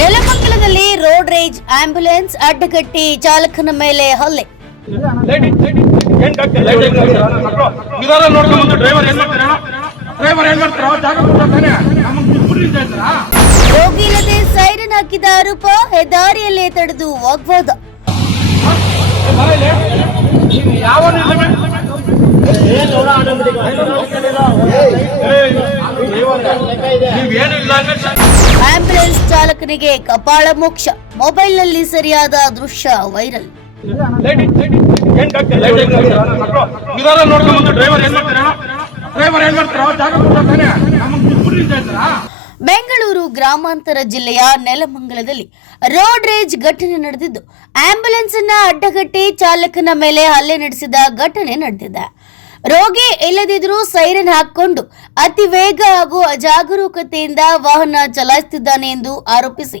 ನೆಲಮಂಗಲದಲ್ಲಿ road ರೇಜ್ ambulance ಅಡ್ಡಗಟ್ಟಿ ಚಾಲಕನ ಮೇಲೆ ಹಲ್ಲೆ. ರೋಗಿ ಇಲ್ಲದೆ ಸೈರನ್ ಹಾಕಿದ ಆರೋಪ, ಹೆದ್ದಾರಿಯಲ್ಲೇ ತಡೆದು ವಾಗ್ವಾದ. ಆಂಬ್ಯುಲೆನ್ಸ್ ಚಾಲಕನಿಗೆ ಕಪಾಳ ಮೋಕ್ಷ, ಮೊಬೈಲ್ನಲ್ಲಿ ಸರಿಯಾದ ದೃಶ್ಯ ವೈರಲ್. ಬೆಂಗಳೂರು ಗ್ರಾಮಾಂತರ ಜಿಲ್ಲೆಯ ನೆಲಮಂಗಲದಲ್ಲಿ ರೋಡ್ ರೇಜ್ ಘಟನೆ ನಡೆದಿದ್ದು, ಆಂಬ್ಯುಲೆನ್ಸ್ ಅನ್ನ ಅಡ್ಡಗಟ್ಟಿ ಚಾಲಕನ ಮೇಲೆ ಹಲ್ಲೆ ನಡೆಸಿದ ಘಟನೆ ನಡೆದಿದೆ. ರೋಗಿ ಇಲ್ಲದಿದ್ರೂ ಸೈರನ್ ಹಾಕಿಕೊಂಡು ಅತಿ ವೇಗ ಹಾಗೂ ಅಜಾಗರೂಕತೆಯಿಂದ ವಾಹನ ಚಲಾಯಿಸುತ್ತಿದ್ದಾನೆ ಎಂದು ಆರೋಪಿಸಿ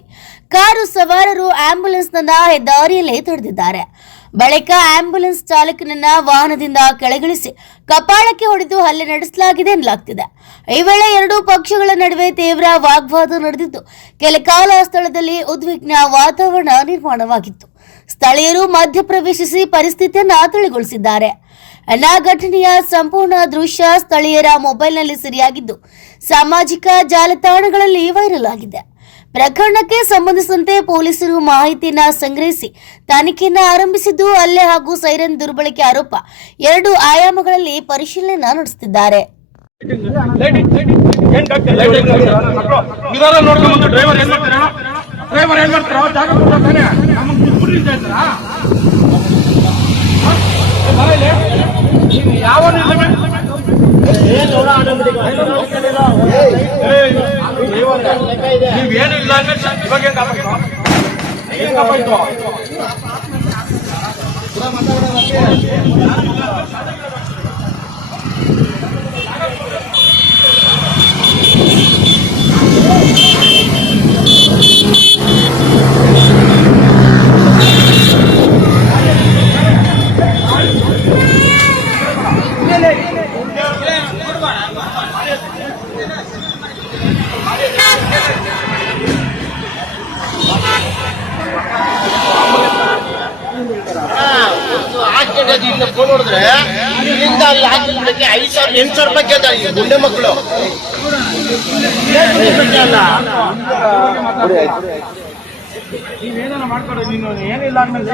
ಕಾರು ಸವಾರರು ಆಂಬ್ಯುಲೆನ್ಸ್ನನ್ನ ಹೆದ್ದಾರಿಯಲ್ಲೇ ತಡೆದಿದ್ದಾರೆ. ಬಳಿಕ ಆಂಬ್ಯುಲೆನ್ಸ್ ಚಾಲಕನನ್ನ ವಾಹನದಿಂದ ಕೆಳಗಿಳಿಸಿ ಕಪಾಳಕ್ಕೆ ಹೊಡೆದು ಹಲ್ಲೆ ನಡೆಸಲಾಗಿದೆ ಎನ್ನಲಾಗ್ತಿದೆ. ಈ ವೇಳೆ ಎರಡೂ ಪಕ್ಷಗಳ ನಡುವೆ ತೀವ್ರ ವಾಗ್ವಾದ ನಡೆದಿದ್ದು, ಕೆಲ ಕಾಲ ಸ್ಥಳದಲ್ಲಿ ಉದ್ವಿಗ್ನ ವಾತಾವರಣ ನಿರ್ಮಾಣವಾಗಿತ್ತು. ಸ್ಥಳೀಯರು ಮಧ್ಯಪ್ರವೇಶಿಸಿ ಪರಿಸ್ಥಿತಿಯನ್ನ ತಿಳಿಗೊಳಿಸಿದ್ದಾರೆ. ಘಟನೆಯ ಸಂಪೂರ್ಣ ದೃಶ್ಯ ಸ್ಥಳೀಯರ ಮೊಬೈಲ್ನಲ್ಲಿ ಸೆರೆಯಾಗಿದ್ದು, ಸಾಮಾಜಿಕ ಜಾಲತಾಣಗಳಲ್ಲಿ ವೈರಲ್ ಆಗಿದೆ. ಪ್ರಕರಣಕ್ಕೆ ಸಂಬಂಧಿಸಿದಂತೆ ಪೊಲೀಸರು ಮಾಹಿತಿಯನ್ನ ಸಂಗ್ರಹಿಸಿ ತನಿಖೆಯನ್ನ ಆರಂಭಿಸಿದ್ದು, ಹಲ್ಲೆ ಹಾಗೂ ಸೈರನ್ ದುರ್ಬಳಕೆ ಆರೋಪ ಎರಡು ಆಯಾಮಗಳಲ್ಲಿ ಪರಿಶೀಲನೆ ನಡೆಸುತ್ತಿದ್ದಾರೆ. ಫೋನ್ ನೋಡಿದ್ರೆ ಇಲ್ಲಿಂದ ಅಲ್ಲಿ ಹಾಕಿದ್ದಕ್ಕೆ 5,000-8,000 ರೂಪಾಯಿ ಕೇಳ್ತಾರೆ ಗುಂಡೆ ಮಕ್ಕಳು. ನೀವೇನ ಮಾಡ್ಕೊಡೋ, ನೀನು ಏನಿಲ್ಲ ಅಂದ್ಮೇಲೆ